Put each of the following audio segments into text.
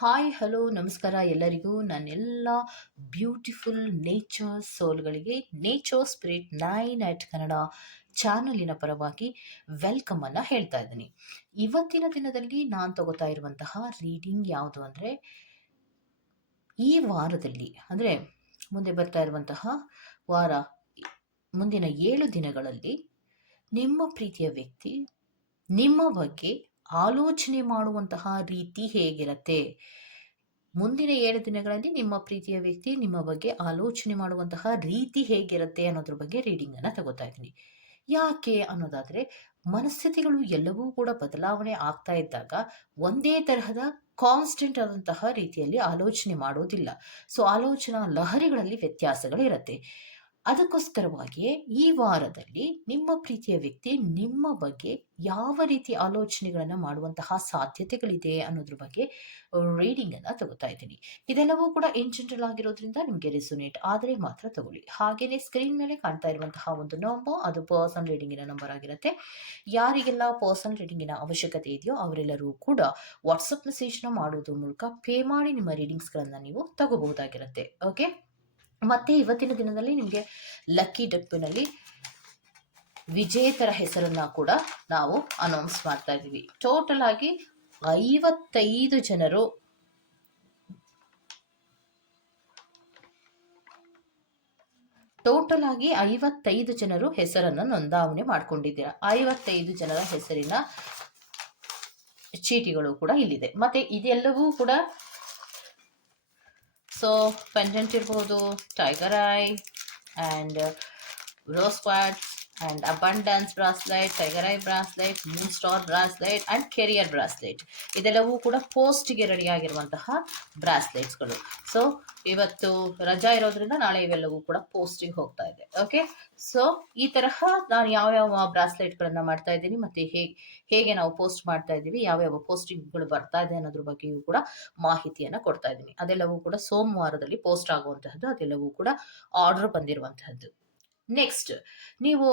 Hi, hello, ನಮಸ್ಕಾರ ಎಲ್ಲರಿಗೂ. ನನ್ನೆಲ್ಲ beautiful nature ಸೋಲ್ಗಳಿಗೆ nature spirit nine at Kannada ಚಾನಲಿನ ಪರವಾಗಿ ವೆಲ್ಕಮ್ ಅನ್ನು ಹೇಳ್ತಾ ಇದ್ದೀನಿ. ಇವತ್ತಿನ ದಿನದಲ್ಲಿ ನಾನು ತಗೋತಾ ಇರುವಂತಹ ರೀಡಿಂಗ್ ಯಾವುದು ಅಂದರೆ, ಈ ವಾರದಲ್ಲಿ, ಅಂದರೆ ಮುಂದೆ ಬರ್ತಾ ಇರುವಂತಹ ವಾರ, ಮುಂದಿನ ಏಳು ದಿನಗಳಲ್ಲಿ ನಿಮ್ಮ ಪ್ರೀತಿಯ ವ್ಯಕ್ತಿ, ನಿಮ್ಮ ಬಗ್ಗೆ ಆಲೋಚನೆ ಮಾಡುವಂತಹ ರೀತಿ ಹೇಗಿರುತ್ತೆ? ಮುಂದಿನ ಏಳು ದಿನಗಳಲ್ಲಿ ನಿಮ್ಮ ಪ್ರೀತಿಯ ವ್ಯಕ್ತಿ ನಿಮ್ಮ ಬಗ್ಗೆ ಆಲೋಚನೆ ಮಾಡುವಂತಹ ರೀತಿ ಹೇಗಿರುತ್ತೆ ಅನ್ನೋದ್ರ ಬಗ್ಗೆ ರೀಡಿಂಗ್ ಅನ್ನ ತಗೋತಾ ಇದ್ದೀನಿ. ಯಾಕೆ ಅನ್ನೋದಾದ್ರೆ, ಮನಸ್ಥಿತಿಗಳು ಎಲ್ಲವೂ ಕೂಡ ಬದಲಾವಣೆ ಆಗ್ತಾ ಇದ್ದಾಗ ಒಂದೇ ತರಹದ ಕಾನ್ಸ್ಟೆಂಟ್ ಆದಂತಹ ರೀತಿಯಲ್ಲಿ ಆಲೋಚನೆ ಮಾಡೋದಿಲ್ಲ. ಸೊ ಆಲೋಚನಾ ಲಹರಿಗಳಲ್ಲಿ ವ್ಯತ್ಯಾಸಗಳಿರುತ್ತೆ. ಅದಕ್ಕೋಸ್ಕರವಾಗಿಯೇ ಈ ವಾರದಲ್ಲಿ ನಿಮ್ಮ ಪ್ರೀತಿಯ ವ್ಯಕ್ತಿ ನಿಮ್ಮ ಬಗ್ಗೆ ಯಾವ ರೀತಿ ಆಲೋಚನೆಗಳನ್ನು ಮಾಡುವಂತಹ ಸಾಧ್ಯತೆಗಳಿದೆ ಅನ್ನೋದ್ರ ಬಗ್ಗೆ ರೀಡಿಂಗ್ ಅನ್ನ ತಗೋತಾ ಇದ್ದೀನಿ. ಇದೆಲ್ಲವೂ ಕೂಡ ಇನ್ ಜನರಲ್ ಆಗಿರೋದ್ರಿಂದ ನಿಮಗೆ ರೆಸೊನೇಟ್ ಆದರೆ ಮಾತ್ರ ತಗೊಳ್ಳಿ. ಹಾಗೇನೆ ಸ್ಕ್ರೀನ್ ಮೇಲೆ ಕಾಣ್ತಾ ಇರುವಂತಹ ಒಂದು ನಂಬರ್ ಅದು ಪರ್ಸನ್ ರೀಡಿಂಗಿನ ನಂಬರ್ ಆಗಿರುತ್ತೆ. ಯಾರಿಗೆಲ್ಲ ಪರ್ಸನಲ್ ರೀಡಿಂಗಿನ ಅವಶ್ಯಕತೆ ಇದೆಯೋ ಅವರೆಲ್ಲರೂ ಕೂಡ ವಾಟ್ಸಪ್ ಮೆಸೇಜ್ನ ಮಾಡೋದ್ರ ಮೂಲಕ ಪೇ ಮಾಡಿ ನಿಮ್ಮ ರೀಡಿಂಗ್ಸ್ಗಳನ್ನು ನೀವು ತಗೋಬಹುದಾಗಿರುತ್ತೆ. ಓಕೆ ಮತ್ತೆ ಇವತ್ತಿನ ದಿನದಲ್ಲಿ ನಿಮಗೆ ಲಕ್ಕಿ ಡಪ್ಪಿನಲ್ಲಿ ವಿಜೇತರ ಹೆಸರನ್ನ ಕೂಡ ನಾವು ಅನೌನ್ಸ್ ಮಾಡ್ತಾ ಇದ್ದೀವಿ. ಟೋಟಲ್ ಆಗಿ ಐವತ್ತೈದು ಜನರು ಟೋಟಲ್ ಆಗಿ ಐವತ್ತೈದು ಜನರು ಹೆಸರನ್ನು ನೋಂದಾವಣೆ ಮಾಡ್ಕೊಂಡಿದ್ದೀರಾ. ಐವತ್ತೈದು ಜನರ ಹೆಸರಿನ ಚೀಟಿಗಳು ಕೂಡ ಇಲ್ಲಿದೆ. ಮತ್ತೆ ಇದೆಲ್ಲವೂ ಕೂಡ ಸೊ ಪೆಂಡೆಂಟ್ ಇರ್ಬೋದು tiger eye and rose quartz and abundance bracelet tiger eye bracelet moon star bracelet, and carrier bracelet. ಇದೆಲ್ಲವೂ ಕೂಡ ಪೋಸ್ಟ್ಗೆ ರೆಡಿ ಆಗಿರುವಂತಹ ಬ್ರಾಸ್ಲೈಟ್ಸ್ಗಳು. ಸೊ ಇವತ್ತು ರಜಾ ಇರೋದ್ರಿಂದ ನಾಳೆ ಇವೆಲ್ಲವೂ ಕೂಡ ಪೋಸ್ಟಿಗೆ ಹೋಗ್ತಾ ಇದೆ. ಓಕೆ ಸೊ ಈ ತರಹ ನಾನು ಯಾವ್ಯಾವ ಬ್ರಾಸ್ಲೈಟ್ಗಳನ್ನು ಮಾಡ್ತಾ ಇದ್ದೀನಿ ಮತ್ತೆ ಹೇಗೆ ಹೇಗೆ ನಾವು ಪೋಸ್ಟ್ ಮಾಡ್ತಾ ಇದ್ದೀವಿ, ಯಾವ್ಯಾವ ಪೋಸ್ಟಿಂಗ್ಗಳು ಬರ್ತಾ ಇದೆ ಅನ್ನೋದ್ರ ಬಗ್ಗೆಯೂ ಕೂಡ ಮಾಹಿತಿಯನ್ನು ಕೊಡ್ತಾ ಇದ್ದೀನಿ. ಅದೆಲ್ಲವೂ ಕೂಡ ಸೋಮವಾರದಲ್ಲಿ ಪೋಸ್ಟ್ ಆಗುವಂತಹದ್ದು, ಅದೆಲ್ಲವೂ ಕೂಡ ಆರ್ಡರ್ ಬಂದಿರುವಂತಹದ್ದು. ನೆಕ್ಸ್ಟ್ ನೀವು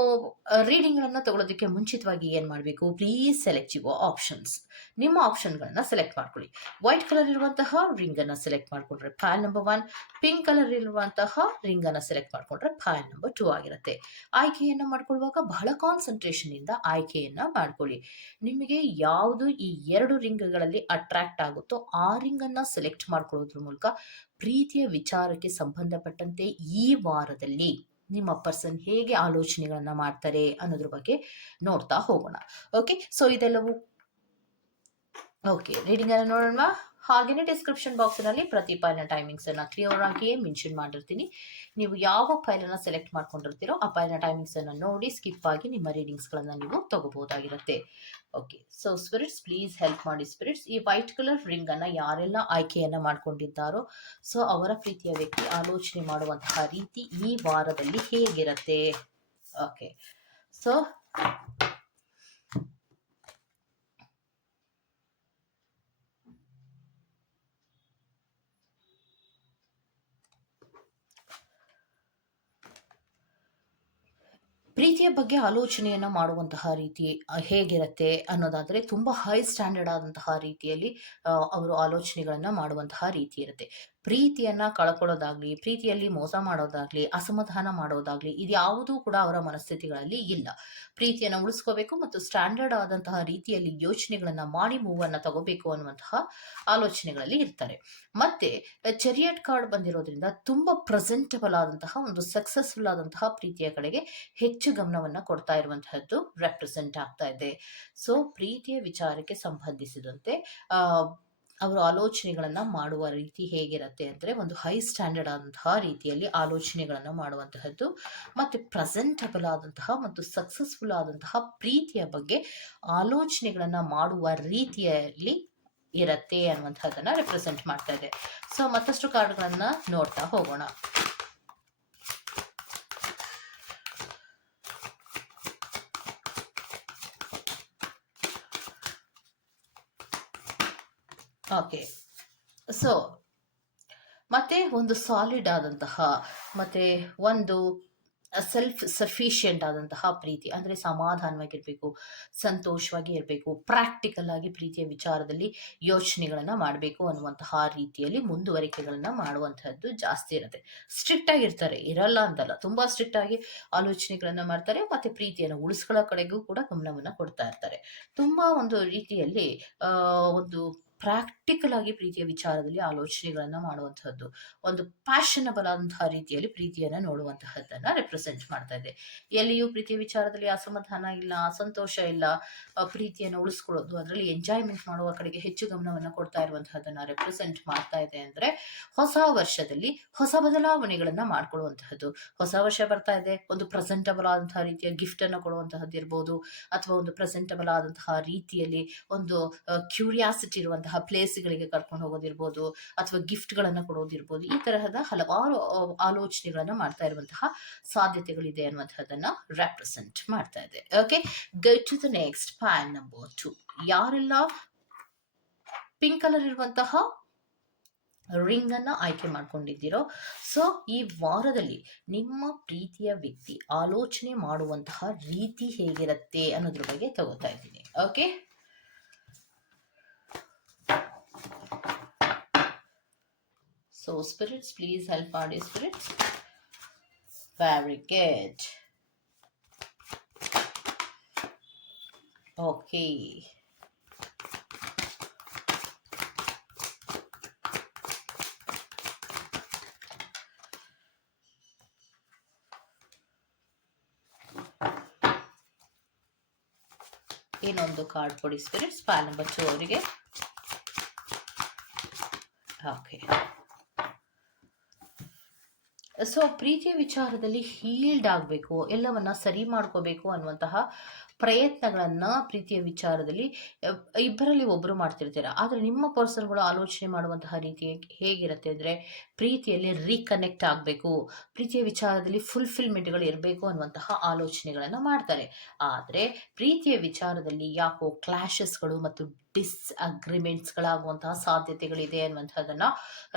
ರೀಡಿಂಗ್ಗಳನ್ನು ತಗೊಳ್ಳೋದಕ್ಕೆ ಮುಂಚಿತವಾಗಿ ಏನು ಮಾಡಬೇಕು? ಪ್ಲೀಸ್ ಸೆಲೆಕ್ಟ್ ಯುವ ಆಪ್ಷನ್ಸ್ ನಿಮ್ಮ ಆಪ್ಷನ್ಗಳನ್ನು ಸೆಲೆಕ್ಟ್ ಮಾಡ್ಕೊಳ್ಳಿ. ವೈಟ್ ಕಲರ್ ಇರುವಂತಹ ರಿಂಗನ್ನು ಸೆಲೆಕ್ಟ್ ಮಾಡಿಕೊಂಡ್ರೆ pile number one pink colour ಇರುವಂತಹ ರಿಂಗನ್ನು ಸೆಲೆಕ್ಟ್ ಮಾಡಿಕೊಂಡ್ರೆ ಫೈಲ್ ನಂಬರ್ ಟೂ ಆಗಿರುತ್ತೆ. ಆಯ್ಕೆಯನ್ನು ಮಾಡ್ಕೊಳ್ಳುವಾಗ ಬಹಳ ಕಾನ್ಸಂಟ್ರೇಷನ್ ಇಂದ ಆಯ್ಕೆಯನ್ನ ಮಾಡ್ಕೊಳ್ಳಿ. ನಿಮಗೆ ಯಾವುದು ಈ ಎರಡು ರಿಂಗ್ಗಳಲ್ಲಿ ಅಟ್ರಾಕ್ಟ್ ಆಗುತ್ತೋ ಆ ರಿಂಗನ್ನು ಸೆಲೆಕ್ಟ್ ಮಾಡ್ಕೊಳ್ಳೋದ್ರ ಮೂಲಕ ಪ್ರೀತಿಯ ವಿಚಾರಕ್ಕೆ ಸಂಬಂಧಪಟ್ಟಂತೆ ಈ ವಾರದಲ್ಲಿ ನಿಮ್ಮ ಪರ್ಸನ್ ಹೇಗೆ ಆಲೋಚನೆಗಳನ್ನ ಮಾಡ್ತಾರೆ ಅನ್ನೋದ್ರ ಬಗ್ಗೆ ನೋಡ್ತಾ ಹೋಗೋಣ. ಓಕೆ ಸೊ ಇದೆಲ್ಲವೂ ಓಕೆ ರೀಡಿಂಗ್ ನೋಡೋಣ ಹಾಗೇನೆ ಡಿಸ್ಕ್ರಿಪ್ಷನ್ ಬಾಕ್ಸ್ನಲ್ಲಿ ಪ್ರತಿ ಫೈಲ್ನ ಟೈಮಿಂಗ್ಸ್ ಅನ್ನ ಕ್ಲಿಯರ್ ಆಗಿಯೇ ಮೆನ್ಷನ್ ಮಾಡಿರ್ತೀನಿ. ನೀವು ಯಾವ ಫೈಲನ್ನು ಸೆಲೆಕ್ಟ್ ಮಾಡ್ಕೊಂಡಿರ್ತೀರೋ ಆ ಫೈಲ್ನ ಟೈಮಿಂಗ್ಸ್ ಅನ್ನು ನೋಡಿ ಸ್ಕಿಪ್ ಆಗಿ ನಿಮ್ಮ ರೀಡಿಂಗ್ಸ್ಗಳನ್ನು ನೀವು ತಗೋಬಹುದಾಗಿರುತ್ತೆ. Okay so spirits please help ಮಾಡಿ ಸ್ಪಿರಿಟ್ಸ್ ಈ ವೈಟ್ ಕಲರ್ ರಿಂಗ್ ಅನ್ನ ಯಾರೆಲ್ಲ ಆಯ್ಕೆಯನ್ನ ಮಾಡ್ಕೊಂಡಿದ್ದಾರೋ ಸೊ ಅವರ ಪ್ರೀತಿಯ ವ್ಯಕ್ತಿ ಆಲೋಚನೆ ಮಾಡುವಂತಹ ರೀತಿ ಈ ವಾರದಲ್ಲಿ ಹೇಗಿರುತ್ತೆ? ಓಕೆ ಸೊ ಪ್ರೀತಿಯ ಬಗ್ಗೆ ಆಲೋಚನೆಯನ್ನು ಮಾಡುವಂತಹ ರೀತಿ ಹೇಗಿರುತ್ತೆ ಅನ್ನೋದಾದರೆ ತುಂಬ ಹೈ ಸ್ಟ್ಯಾಂಡರ್ಡ್ ಆದಂತಹ ರೀತಿಯಲ್ಲಿ ಅವರು ಆಲೋಚನೆಗಳನ್ನು ಮಾಡುವಂತಹ ರೀತಿ ಇರುತ್ತೆ. ಪ್ರೀತಿಯನ್ನು ಕಳ್ಕೊಳ್ಳೋದಾಗಲಿ, ಪ್ರೀತಿಯಲ್ಲಿ ಮೋಸ ಮಾಡೋದಾಗಲಿ, ಅಸಮಾಧಾನ ಮಾಡೋದಾಗ್ಲಿ ಇದ್ಯಾವುದೂ ಕೂಡ ಅವರ ಮನಸ್ಥಿತಿಗಳಲ್ಲಿ ಇಲ್ಲ. ಪ್ರೀತಿಯನ್ನು ಉಳಿಸ್ಕೋಬೇಕು ಮತ್ತು ಸ್ಟ್ಯಾಂಡರ್ಡ್ ಆದಂತಹ ರೀತಿಯಲ್ಲಿ ಯೋಚನೆಗಳನ್ನು ಮಾಡಿ ಮೂವನ್ನು ತಗೋಬೇಕು ಅನ್ನುವಂತಹ ಆಲೋಚನೆಗಳಲ್ಲಿ ಇರ್ತಾರೆ. ಮತ್ತೆ ಚೆರಿಯಟ್ ಕಾರ್ಡ್ ಬಂದಿರೋದ್ರಿಂದ ತುಂಬ ಪ್ರೆಸೆಂಟಬಲ್ ಆದಂತಹ ಒಂದು ಸಕ್ಸಸ್ಫುಲ್ ಆದಂತಹ ಪ್ರೀತಿಯ ಕಡೆಗೆ ಹೆಚ್ಚು ಗಮನವನ್ನು ಕೊಡ್ತಾ ಇರುವಂತಹದ್ದು ರೆಪ್ರೆಸೆಂಟ್ ಆಗ್ತಾ ಇದೆ. ಸೊ ಪ್ರೀತಿಯ ವಿಚಾರಕ್ಕೆ ಸಂಬಂಧಿಸಿದಂತೆ ಅವರು ಆಲೋಚನೆಗಳನ್ನು ಮಾಡುವ ರೀತಿ ಹೇಗಿರುತ್ತೆ ಅಂದರೆ ಒಂದು ಹೈ ಸ್ಟ್ಯಾಂಡರ್ಡ್ ಆದಂತಹ ರೀತಿಯಲ್ಲಿ ಆಲೋಚನೆಗಳನ್ನು ಮಾಡುವಂತಹದ್ದು, ಮತ್ತು ಪ್ರೆಸೆಂಟಬಲ್ ಆದಂತಹ ಮತ್ತು ಸಕ್ಸಸ್ಫುಲ್ ಆದಂತಹ ಪ್ರೀತಿಯ ಬಗ್ಗೆ ಆಲೋಚನೆಗಳನ್ನು ಮಾಡುವ ರೀತಿಯಲ್ಲಿ ಇರತ್ತೆ ಅನ್ನುವಂಥದ್ದನ್ನು ರೆಪ್ರೆಸೆಂಟ್ ಮಾಡ್ತಾ ಇದೆ. ಸೊ ಮತ್ತಷ್ಟು ಕಾರ್ಡ್ಗಳನ್ನು ನೋಡ್ತಾ ಹೋಗೋಣ. ಓಕೆ ಸೊ ಮತ್ತೆ ಒಂದು ಸಾಲಿಡ್ ಆದಂತಹ, ಮತ್ತೆ ಒಂದು ಸೆಲ್ಫ್ ಸಫಿಷಿಯೆಂಟ್ ಆದಂತಹ ಪ್ರೀತಿ, ಅಂದರೆ ಸಮಾಧಾನವಾಗಿರಬೇಕು ಸಂತೋಷವಾಗಿ ಇರಬೇಕು ಪ್ರಾಕ್ಟಿಕಲ್ ಆಗಿ ಪ್ರೀತಿಯ ವಿಚಾರದಲ್ಲಿ ಯೋಚನೆಗಳನ್ನು ಮಾಡಬೇಕು ಅನ್ನುವಂತಹ ರೀತಿಯಲ್ಲಿ ಮುಂದುವರಿಕೆಗಳನ್ನು ಮಾಡುವಂತಹದ್ದು ಜಾಸ್ತಿ ಇರುತ್ತೆ. ಸ್ಟ್ರಿಕ್ಟ್ ಆಗಿರ್ತಾರೆ, ಇರಲ್ಲ ಅಂತಲ್ಲ, ತುಂಬ ಸ್ಟ್ರಿಕ್ಟ್ ಆಗಿ ಆಲೋಚನೆಗಳನ್ನು ಮಾಡ್ತಾರೆ, ಮತ್ತೆ ಪ್ರೀತಿಯನ್ನು ಉಳಿಸ್ಕೊಳ್ಳೋ ಕಡೆಗೂ ಕೂಡ ಗಮನವನ್ನು ಕೊಡ್ತಾ ಇರ್ತಾರೆ. ತುಂಬ ಒಂದು ರೀತಿಯಲ್ಲಿ ಒಂದು ಪ್ರಾಕ್ಟಿಕಲ್ ಆಗಿ ಪ್ರೀತಿಯ ವಿಚಾರದಲ್ಲಿ ಆಲೋಚನೆಗಳನ್ನ ಮಾಡುವಂತಹದ್ದು. ಒಂದು ಪ್ಯಾಷನಬಲ್ ಆದಂತಹ ರೀತಿಯಲ್ಲಿ ಪ್ರೀತಿಯನ್ನ ನೋಡುವಂತಹದ್ದನ್ನ ರೆಪ್ರೆಸೆಂಟ್ ಮಾಡ್ತಾ ಇದೆ. ಎಲ್ಲಿಯೂ ಪ್ರೀತಿಯ ವಿಚಾರದಲ್ಲಿ ಅಸಮಾಧಾನ ಇಲ್ಲ ಅಸಂತೋಷ ಇಲ್ಲ ಪ್ರೀತಿಯನ್ನ ಉಳಿಸ್ಕೊಳ್ಳೋದು, ಅದರಲ್ಲಿ ಎಂಜಾಯ್ಮೆಂಟ್ ಮಾಡುವ ಕಡೆಗೆ ಹೆಚ್ಚು ಗಮನವನ್ನು ಕೊಡ್ತಾ ಇರುವಂತಹದ್ದನ್ನ ರೆಪ್ರೆಸೆಂಟ್ ಮಾಡ್ತಾ ಇದೆ ಅಂದ್ರೆ ಹೊಸ ವರ್ಷದಲ್ಲಿ ಹೊಸ ಬದಲಾವಣೆಗಳನ್ನ ಮಾಡ್ಕೊಳ್ಳುವಂತಹದ್ದು. ಹೊಸ ವರ್ಷ ಬರ್ತಾ ಇದೆ, ಒಂದು ಪ್ರೆಸೆಂಟಬಲ್ ಆದಂತಹ ರೀತಿಯ ಗಿಫ್ಟ್ ಅನ್ನು ಕೊಡುವಂತಹದ್ದು ಇರ್ಬೋದು ಅಥವಾ ಒಂದು ಪ್ರೆಸೆಂಟಬಲ್ ಆದಂತಹ ರೀತಿಯಲ್ಲಿ ಒಂದು ಕ್ಯೂರಿಯಾಸಿಟಿ ಇರುವಂತಹ ಪ್ಲೇಸ್ಗಳಿಗೆ ಕರ್ಕೊಂಡು ಹೋಗೋದಿರ್ಬೋದು ಅಥವಾ ಗಿಫ್ಟ್ಗಳನ್ನು ಕೊಡೋದಿರ್ಬೋದು ಈ ತರಹದ ಹಲವಾರು ಆಲೋಚನೆಗಳನ್ನು ಆಲೋಚನೆಗಳನ್ನ ಮಾಡ್ತಾ ಇರುವಂತಹ ಸಾಧ್ಯತೆಗಳಿದೆ ಅನ್ನುವಂತಹದನ್ನ ರೆಪ್ರೆಸೆಂಟ್ ಮಾಡ್ತಾ ಇದೆ. Okay go to the next pile number two ಯಾರೆಲ್ಲ ಪಿಂಕ್ ಕಲರ್ ಇರುವಂತಹ ರಿಂಗ್ ಅನ್ನ ಆಯ್ಕೆ ಮಾಡ್ಕೊಂಡಿದ್ದೀರೋ ಸೊ ಈ ವಾರದಲ್ಲಿ ನಿಮ್ಮ ಪ್ರೀತಿಯ ವ್ಯಕ್ತಿ ಆಲೋಚನೆ ಮಾಡುವಂತಹ ರೀತಿ ಹೇಗಿರುತ್ತೆ ಅನ್ನೋದ್ರ ಬಗ್ಗೆ ತಗೋತಾ ಇದ್ದೀನಿ. Okay So, spirits, please help party spirits. Very good. Okay. ಇನ್ನೊಂದು ಕಾರ್ಡ್ ಕೊಡಿ ಸ್ಪಿರಿಟ್ಸ್ ಪಾಲ್ ನಂಬರ್ ಟು ಅವರಿಗೆ ಓಕೆ ಸೊ ಪ್ರೀತಿಯ ವಿಚಾರದಲ್ಲಿ ಹೀಲ್ಡ್ ಆಗಬೇಕು, ಎಲ್ಲವನ್ನ ಸರಿ ಮಾಡ್ಕೋಬೇಕು ಅನ್ನುವಂತಹ ಪ್ರಯತ್ನಗಳನ್ನ ಪ್ರೀತಿಯ ವಿಚಾರದಲ್ಲಿ ಇಬ್ಬರಲ್ಲಿ ಒಬ್ಬರು ಮಾಡ್ತಿರ್ತೀರ. ಆದರೆ ನಿಮ್ಮ ಪರ್ಸನ್ಗಳು ಆಲೋಚನೆ ಮಾಡುವಂತಹ ರೀತಿ ಹೇಗಿರುತ್ತೆ ಅಂದರೆ, ಪ್ರೀತಿಯಲ್ಲಿ ರೀಕನೆಕ್ಟ್ ಆಗಬೇಕು, ಪ್ರೀತಿಯ ವಿಚಾರದಲ್ಲಿ ಫುಲ್ಫಿಲ್ಮೆಂಟ್ಗಳು ಇರಬೇಕು ಅನ್ನುವಂತಹ ಆಲೋಚನೆಗಳನ್ನು ಮಾಡ್ತಾರೆ. ಆದರೆ ಪ್ರೀತಿಯ ವಿಚಾರದಲ್ಲಿ ಯಾಕೋ ಕ್ಲಾಶಸ್ಗಳು ಮತ್ತು ಡಿಸ್ಅಗ್ರಿಮೆಂಟ್ಸ್ಗಳಾಗುವಂತಹ ಸಾಧ್ಯತೆಗಳಿದೆ ಅನ್ನುವಂಥದನ್ನು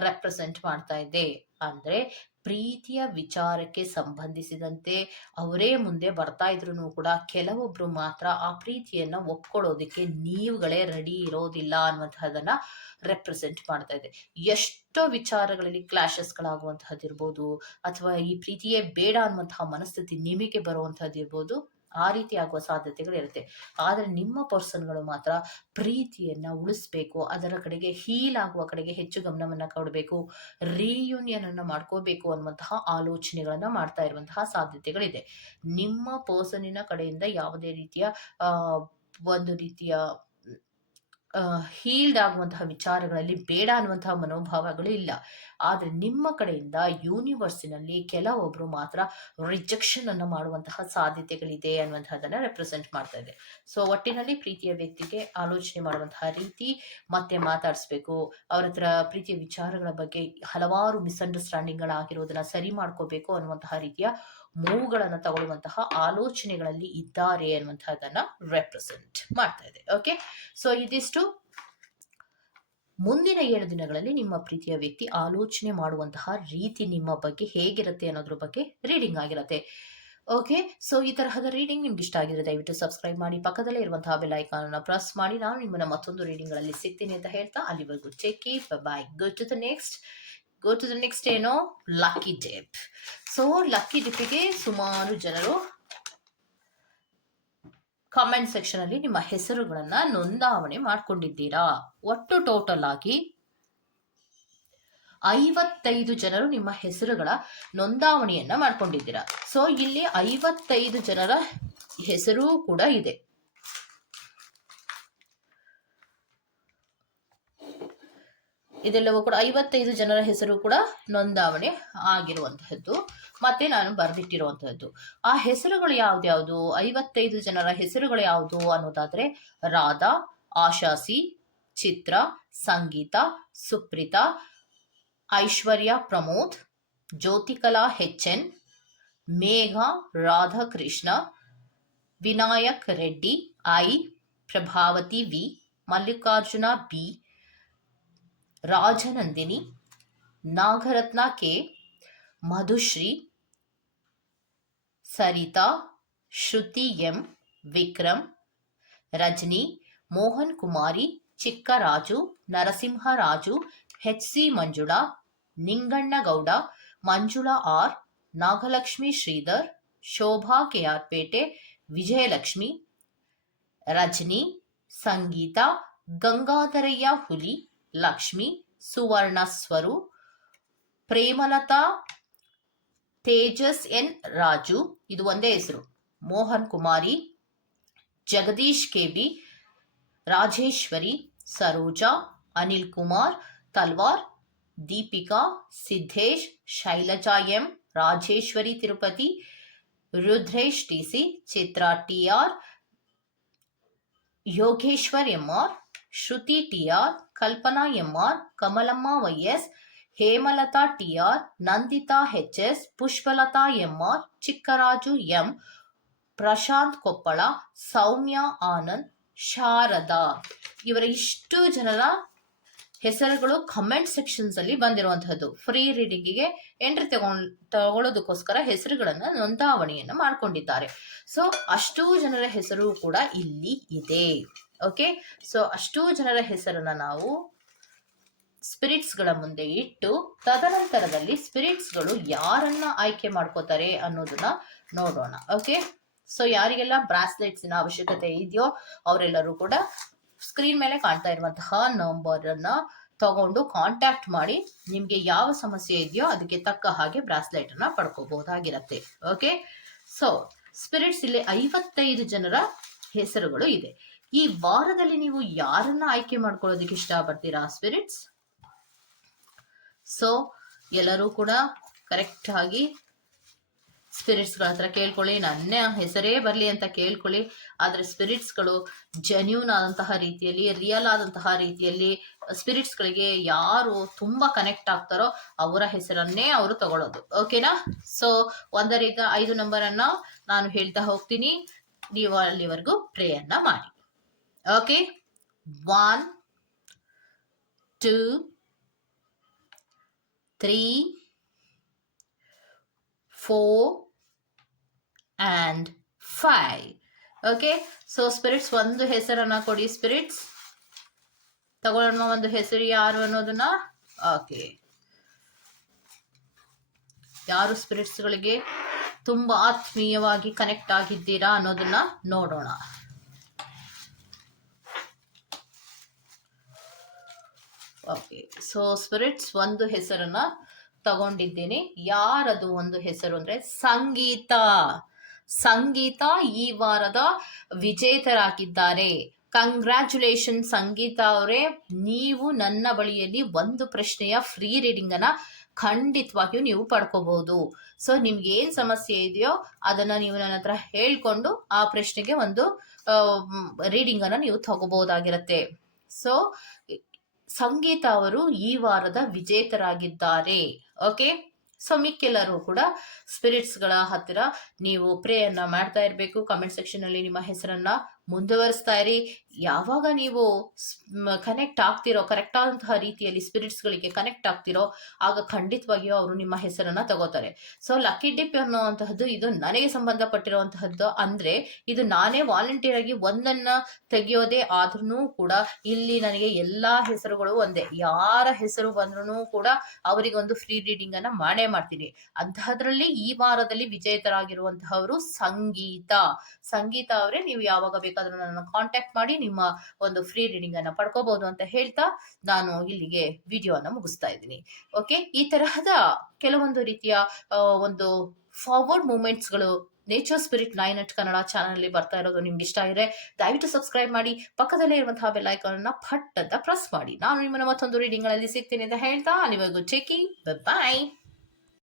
ರೆಪ್ರೆಸೆಂಟ್ ಮಾಡ್ತಾ ಇದೆ. ಅಂದರೆ ಪ್ರೀತಿಯ ವಿಚಾರಕ್ಕೆ ಸಂಬಂಧಿಸಿದಂತೆ ಅವರೇ ಮುಂದೆ ಬರ್ತಾ ಇದ್ರು ಕೂಡ ಕೆಲವೊಬ್ರು ಮಾತ್ರ ಆ ಪ್ರೀತಿಯನ್ನ ಒಪ್ಕೊಳ್ಳೋದಕ್ಕೆ ನೀವುಗಳೇ ರೆಡಿ ಇರೋದಿಲ್ಲ ಅನ್ನುವಂತಹದನ್ನ ರೆಪ್ರೆಸೆಂಟ್ ಮಾಡ್ತಾ ಇದೆ. ಎಷ್ಟೋ ವಿಚಾರಗಳಲ್ಲಿ ಕ್ಲಾಶಸ್ಗಳಾಗುವಂತಹದ್ದಿರ್ಬೋದು ಅಥವಾ ಈ ಪ್ರೀತಿಯೇ ಬೇಡ ಅನ್ನುವಂತಹ ಮನಸ್ಥಿತಿ ನಿಮಗೆ ಬರುವಂತಹದ್ದು ಇರ್ಬೋದು ಆ ರೀತಿ ಆಗುವ ಸಾಧ್ಯತೆಗಳು ಇರುತ್ತೆ. ಆದರೆ ನಿಮ್ಮ ಪರ್ಸನ್ಗಳು ಮಾತ್ರ ಪ್ರೀತಿಯನ್ನು ಉಳಿಸ್ಬೇಕು, ಅದರ ಕಡೆಗೆ ಹೀಲ್ ಆಗುವ ಕಡೆಗೆ ಹೆಚ್ಚು ಗಮನವನ್ನು ಕೊಡಬೇಕು ರೀಯೂನಿಯನ್ ಅನ್ನು ಮಾಡ್ಕೋಬೇಕು ಅನ್ನುವಂತಹ ಆಲೋಚನೆಗಳನ್ನು ಮಾಡ್ತಾ ಇರುವಂತಹ ಸಾಧ್ಯತೆಗಳಿದೆ. ನಿಮ್ಮ ಪರ್ಸನಿನ ಕಡೆಯಿಂದ ಯಾವುದೇ ರೀತಿಯ ಒಂದು ರೀತಿಯ ಹೀಲ್ಡ್ ಆಗುವಂತಹ ವಿಚಾರಗಳಲ್ಲಿ ಬೇಡ ಅನ್ನುವಂತಹ ಮನೋಭಾವಗಳು ಇಲ್ಲ. ಆದರೆ ನಿಮ್ಮ ಕಡೆಯಿಂದ ಯೂನಿವರ್ಸಿನಲ್ಲಿ ಕೆಲವೊಬ್ಬರು ಮಾತ್ರ ರಿಜೆಕ್ಷನ್ ಅನ್ನು ಮಾಡುವಂತಹ ಸಾಧ್ಯತೆಗಳಿದೆ ಅನ್ನುವಂತಹದನ್ನ ರೆಪ್ರೆಸೆಂಟ್ ಮಾಡ್ತಾ ಇದೆ. ಸೊ ಒಟ್ಟಿನಲ್ಲಿ ಪ್ರೀತಿಯ ವ್ಯಕ್ತಿಗೆ ಆಲೋಚನೆ ಮಾಡುವಂತಹ ರೀತಿ ಮತ್ತೆ ಮಾತಾಡಿಸ್ಬೇಕು. ಅವ್ರ ಹತ್ರ ಪ್ರೀತಿಯ ವಿಚಾರಗಳ ಬಗ್ಗೆ ಹಲವಾರು ಮಿಸ್ಅಂಡರ್ಸ್ಟ್ಯಾಂಡಿಂಗ್ಗಳಾಗಿರೋದನ್ನ ಸರಿ ಮಾಡ್ಕೋಬೇಕು ಅನ್ನುವಂತಹ ರೀತಿಯ ಮೂವ್ಗಳನ್ನು ತಗೊಳ್ಳುವಂತಹ ಆಲೋಚನೆಗಳಲ್ಲಿ ಇದ್ದಾರೆ ಅನ್ನುವಂತಹದನ್ನ ರೆಪ್ರೆಸೆಂಟ್ ಮಾಡ್ತಾ ಇದೆ. ಓಕೆ ಸೊ ಇದಿಷ್ಟು. ಮುಂದಿನ ಏಳು ದಿನಗಳಲ್ಲಿ ನಿಮ್ಮ ಪ್ರೀತಿಯ ವ್ಯಕ್ತಿ ಆಲೋಚನೆ ಮಾಡುವಂತಹ ರೀತಿ ನಿಮ್ಮ ಬಗ್ಗೆ ಹೇಗಿರುತ್ತೆ ಅನ್ನೋದ್ರ ಬಗ್ಗೆ ರೀಡಿಂಗ್ ಆಗಿರುತ್ತೆ. ಓಕೆ ಸೊ ಈ ತರಹದ ರೀಡಿಂಗ್ ನಿಮ್ಗೆ ಇಷ್ಟ ಆಗಿದ್ರೆ ದಯವಿಟ್ಟು ಸಬ್ಸ್ಕ್ರೈಬ್ ಮಾಡಿ, ಪಕ್ಕದಲ್ಲೇ ಇರುವಂತಹ ಬೆಲ್ ಐಕಾನ್ ಅನ್ನು ಪ್ರೆಸ್ ಮಾಡಿ. ನಾನು ನಿಮ್ಮನ್ನ ಮತ್ತೊಂದು ರೀಡಿಂಗ್ಗಳಲ್ಲಿ ಸಿಗ್ತೀನಿ ಅಂತ ಹೇಳ್ತಾ ಅಲ್ಲಿವರೆಗೂ check bye good to the next go to the next ಏನೋ ಲಕ್ಕಿ ಡಿಪ್ ಸೊ ಲಕ್ಕಿ ಡಿಪ್ಪಿಗೆ ಸುಮಾರು ಜನರು ಕಾಮೆಂಟ್ ಸೆಕ್ಷನ್ ಅಲ್ಲಿ ನಿಮ್ಮ ಹೆಸರುಗಳನ್ನ ನೋಂದಾವಣೆ ಮಾಡ್ಕೊಂಡಿದ್ದೀರಾ? ಒಟ್ಟು ಟೋಟಲ್ ಆಗಿ ಐವತ್ತೈದು ಜನರು ನಿಮ್ಮ ಹೆಸರುಗಳ ನೋಂದಾವಣೆಯನ್ನ ಮಾಡ್ಕೊಂಡಿದ್ದೀರಾ. ಸೊ ಇಲ್ಲಿ ಐವತ್ತೈದು ಜನರ ಹೆಸರು ಕೂಡ ಇದೆ. ಇದೆಲ್ಲವೂ ಕೂಡ ಐವತ್ತೈದು ಜನರ ಹೆಸರು ಕೂಡ ನೋಂದಾವಣೆ ಆಗಿರುವಂತಹದ್ದು. ಮತ್ತೆ ನಾನು ಬರೆದಿಟ್ಟಿರುವಂತಹದ್ದು. ಆ ಹೆಸರುಗಳು ಯಾವ್ದ್ಯಾವುದು? ಐವತ್ತೈದು ಜನರ ಹೆಸರುಗಳು ಯಾವುದು ಅನ್ನೋದಾದ್ರೆ Radha, ಆಶಾಸಿ, Chitra, Sangeetha, Supreetha, Aishwarya Pramod, Jyothikala H N Megha Radhakrishna, Vinayak Reddy, I, Prabhavathi V, Mallikarjuna B Rajanandini Nagaratna K Madhushree Sarita Shruti M Vikram Rajani Mohan Kumari Chikkaraju Narasimharaju H C Manjula Ninganagowda Manjula R Nagalakshmi Sridhar Shobha K R Pete Vijayalakshmi Rajani ಸಂಗೀತ ಗಂಗಾಧರಯ್ಯ ಹುಲಿ Lakshmi, Suvarna Swaru, Premalatha, Tejas N Raju, ಇದು ಒಂದೇ ಹೆಸರು. Mohan Kumari, Jagadish K B, Rajeshwari, Saroja, Anil Kumar, Talwar, Deepika, Siddesh, Shailaja M, Rajeshwari Tirupati, Rudresh T C, Chitra T R Yogeshwar M R Shruthi T R Kalpana M R, Kamalamma Y S Hemalatha T R Nanditha H S Pushpalatha M R, Chikkaraju M, Prashanth Koppal, Soumya Anand, Sharada. ಇವರ ಇಷ್ಟು ಜನರ ಹೆಸರುಗಳು comment sections ಅಲ್ಲಿ ಬಂದಿರುವಂತಹದ್ದು. Free ರೀಡಿಂಗಿಗೆ entry ತಗೊಂಡ್ ತಗೊಳ್ಳೋದಕ್ಕೋಸ್ಕರ ಹೆಸರುಗಳನ್ನ ನೋಂದಾವಣೆಯನ್ನು ಮಾಡ್ಕೊಂಡಿದ್ದಾರೆ. So ಅಷ್ಟೂ ಜನರ ಹೆಸರು ಕೂಡ ಇಲ್ಲಿ ಇದೆ. ಓಕೆ ಸೊ ಅಷ್ಟೂ ಜನರ ಹೆಸರನ್ನ ನಾವು ಸ್ಪಿರಿಟ್ಸ್ಗಳ ಮುಂದೆ ಇಟ್ಟು, ತದನಂತರದಲ್ಲಿ ಸ್ಪಿರಿಟ್ಸ್ಗಳು ಯಾರನ್ನ ಆಯ್ಕೆ ಮಾಡ್ಕೋತಾರೆ ಅನ್ನೋದನ್ನ ನೋಡೋಣ. ಓಕೆ ಸೊ ಯಾರಿಗೆಲ್ಲ ಬ್ರಾಸ್ಲೆಟ್ಸ್ನ ಅವಶ್ಯಕತೆ ಇದೆಯೋ, ಅವರೆಲ್ಲರೂ ಕೂಡ ಸ್ಕ್ರೀನ್ ಮೇಲೆ ಕಾಣ್ತಾ ಇರುವಂತಹ ನಂಬರ್ ಅನ್ನ ತಗೊಂಡು ಕಾಂಟ್ಯಾಕ್ಟ್ ಮಾಡಿ, ನಿಮ್ಗೆ ಯಾವ ಸಮಸ್ಯೆ ಇದೆಯೋ ಅದಕ್ಕೆ ತಕ್ಕ ಹಾಗೆ ಬ್ರಾಸ್ಲೆಟ್ ಅನ್ನ ಪಡ್ಕೋಬಹುದಾಗಿರತ್ತೆ. ಓಕೆ ಸೊ ಸ್ಪಿರಿಟ್ಸ್ ಇಲ್ಲಿ ಐವತ್ತೈದು ಜನರ ಹೆಸರುಗಳು ಇದೆ. ಈ ವಾರದಲ್ಲಿ ನೀವು ಯಾರನ್ನ ಆಯ್ಕೆ ಮಾಡ್ಕೊಳ್ಳೋದಕ್ಕೆ ಇಷ್ಟಪಡ್ತೀರಾ ಸ್ಪಿರಿಟ್ಸ್ ಸೊ ಎಲ್ಲರೂ ಕೂಡ ಕರೆಕ್ಟ್ ಆಗಿ ಸ್ಪಿರಿಟ್ಸ್ಗಳ ಹತ್ರ ಕೇಳ್ಕೊಳ್ಳಿ, ನನ್ನ ಹೆಸರೇ ಬರಲಿ ಅಂತ ಕೇಳ್ಕೊಳ್ಳಿ. ಆದರೆ ಸ್ಪಿರಿಟ್ಸ್ಗಳು ಜೆನ್ಯೂನ್ ಆದಂತಹ ರೀತಿಯಲ್ಲಿ ರಿಯಲ್ ಆದಂತಹ ರೀತಿಯಲ್ಲಿ ಸ್ಪಿರಿಟ್ಸ್ಗಳಿಗೆ ಯಾರು ತುಂಬ ಕನೆಕ್ಟ್ ಆಗ್ತಾರೋ ಅವರ ಹೆಸರನ್ನೇ ಅವರು ತಗೊಳ್ಳೋದು. ಓಕೆನಾ ಸೊ ಒಂದರಿಂದ ಐದು ನಂಬರನ್ನು ನಾನು ಹೇಳ್ತಾ ಹೋಗ್ತೀನಿ. ನೀವು ಅಲ್ಲಿವರೆಗೂ ಪ್ರೇಯರ್ನ ಮಾಡಿ. Okay One, two, three four and five okay so spirits ಒಂದು ಹೆಸರನ್ನ ಕೊಡಿ ಸ್ಪಿರಿಟ್ಸ್ ತಗೊಳ್ಳೋಣ ಒಂದು ಹೆಸರು ಯಾರು ಅನ್ನೋದನ್ನ. ಓಕೆ ಯಾರು ಸ್ಪಿರಿಟ್ಸ್ಗಳಿಗೆ ತುಂಬ ಆತ್ಮೀಯವಾಗಿ ಕನೆಕ್ಟ್ ಆಗಿದ್ದೀರಾ ಅನ್ನೋದನ್ನ ನೋಡೋಣ. ಓಕೆ ಸೊ ಸ್ಪಿರಿಟ್ಸ್ ಒಂದು ಹೆಸರನ್ನ ತಗೊಂಡಿದ್ದೀನಿ. ಯಾರದು ಒಂದು ಹೆಸರು ಅಂದ್ರೆ ಸಂಗೀತ. ಸಂಗೀತ ಈ ವಾರದ ವಿಜೇತರಾಗಿದ್ದಾರೆ. ಕಂಗ್ರ್ಯಾಚುಲೇಷನ್ ಸಂಗೀತ ಅವರೇ. ನೀವು ನನ್ನ ಬಳಿಯಲ್ಲಿ ಒಂದು ಪ್ರಶ್ನೆಯ ಫ್ರೀ ರೀಡಿಂಗ್ ಅನ್ನ ಖಂಡಿತವಾಗಿಯೂ ನೀವು ಪಡ್ಕೋಬಹುದು. ಸೊ ನಿಮ್ಗೆ ಏನ್ ಸಮಸ್ಯೆ ಇದೆಯೋ ಅದನ್ನ ನೀವು ನನ್ನ ಹತ್ರ ಹೇಳ್ಕೊಂಡು ಆ ಪ್ರಶ್ನೆಗೆ ಒಂದು ರೀಡಿಂಗ್ ಅನ್ನ ನೀವು ತಗೋಬಹುದಾಗಿರತ್ತೆ. ಸೊ ಸಂಗೀತ ಅವರು ಈ ವಾರದ ವಿಜೇತರಾಗಿದ್ದಾರೆ. ಓಕೆ? ಸೊ ಮಿಕ್ಕೆಲ್ಲರೂ ಕೂಡ ಸ್ಪಿರಿಟ್ಸ್ಗಳ ಹತ್ತಿರ ನೀವು ಪ್ರೇಯರ್ನ ಮಾಡ್ತಾ ಇರಬೇಕು. ಕಮೆಂಟ್ ಸೆಕ್ಷನ್ ಅಲ್ಲಿ ನಿಮ್ಮ ಹೆಸರನ್ನ ಮುಂದುವರಿಸ್ತಾ ಇರಿ ಯಾವಾಗ ನೀವು ಕನೆಕ್ಟ್ ಆಗ್ತಿರೋ ಕರೆಕ್ಟ್ ಆದಂತಹ ರೀತಿಯಲ್ಲಿ ಸ್ಪಿರಿಟ್ಸ್ಗಳಿಗೆ ಕನೆಕ್ಟ್ ಆಗ್ತಿರೋ, ಆಗ ಖಂಡಿತವಾಗಿಯೂ ಅವರು ನಿಮ್ಮ ಹೆಸರನ್ನ ತಗೋತಾರೆ. ಸೊ ಲಕ್ಕಿ ಡಿಪ್ ಅನ್ನುವಂತಹದ್ದು, ಇದು ನನಗೆ ಸಂಬಂಧಪಟ್ಟಿರುವಂತಹದ್ದು ಅಂದ್ರೆ, ಇದು ನಾನೇ ವಾಲಂಟಿಯರ್ ಆಗಿ ಒಂದನ್ನ ತೆಗೆಯೋದೇ ಆದ್ರೂ ಕೂಡ ಇಲ್ಲಿ ನನಗೆ ಎಲ್ಲಾ ಹೆಸರುಗಳು ಒಂದೇ. ಯಾರ ಹೆಸರು ಬಂದ್ರೂ ಕೂಡ ಅವರಿಗೊಂದು ಫ್ರೀ ರೀಡಿಂಗ್ ಅನ್ನ ಮಾಡೇ ಮಾಡ್ತೀನಿ. ಅಂತಹದ್ರಲ್ಲಿ ಈ ವಾರದಲ್ಲಿ ವಿಜೇತರಾಗಿರುವಂತಹವರು ಸಂಗೀತ. ಸಂಗೀತ ಅವರೇ, ನೀವು ಯಾವಾಗ ನನ್ನ ಕಾಂಟ್ಯಾಕ್ಟ್ ಮಾಡಿ ನಿಮ್ಮ ಒಂದು ಫ್ರೀ ರೀಡಿಂಗ್ ಅನ್ನ ಪಡ್ಕೋಬಹುದು ಅಂತ ಹೇಳ್ತಾ ನಾನು ಇಲ್ಲಿಗೆ ವಿಡಿಯೋನ ಮುಗಿಸ್ತಾ ಇದ್ದೀನಿ. ಓಕೆ ಈ ತರಹದ ಕೆಲವೊಂದು ರೀತಿಯ ಒಂದು forward ಮೂಮೆಂಟ್ಸ್ಗಳು nature spirit nine at Kannada channel ಬರ್ತಾ ಇರೋದು ನಿಮ್ಗೆ ಇಷ್ಟ ಇದ್ರೆ ದಯವಿಟ್ಟು ಸಬ್ಸ್ಕ್ರೈಬ್ ಮಾಡಿ, ಪಕ್ಕದಲ್ಲೇ ಇರುವಂತಹ ಬೆಲ್ ಐಕಾನ್ ಅನ್ನ ಫಟ್ ಅಂತ ಪ್ರೆಸ್ ಮಾಡಿ. ನಾನು ನಿಮ್ಮನ್ನ ಮತ್ತೊಂದು ರೀಡಿಂಗ್ಗಳಲ್ಲಿ ಸಿಗ್ತೀನಿ ಅಂತ ಹೇಳ್ತಾ, ಅಲ್ಲಿವರೆಗೂ ಚೆಕಿಂಗ್ ಬಾಯ್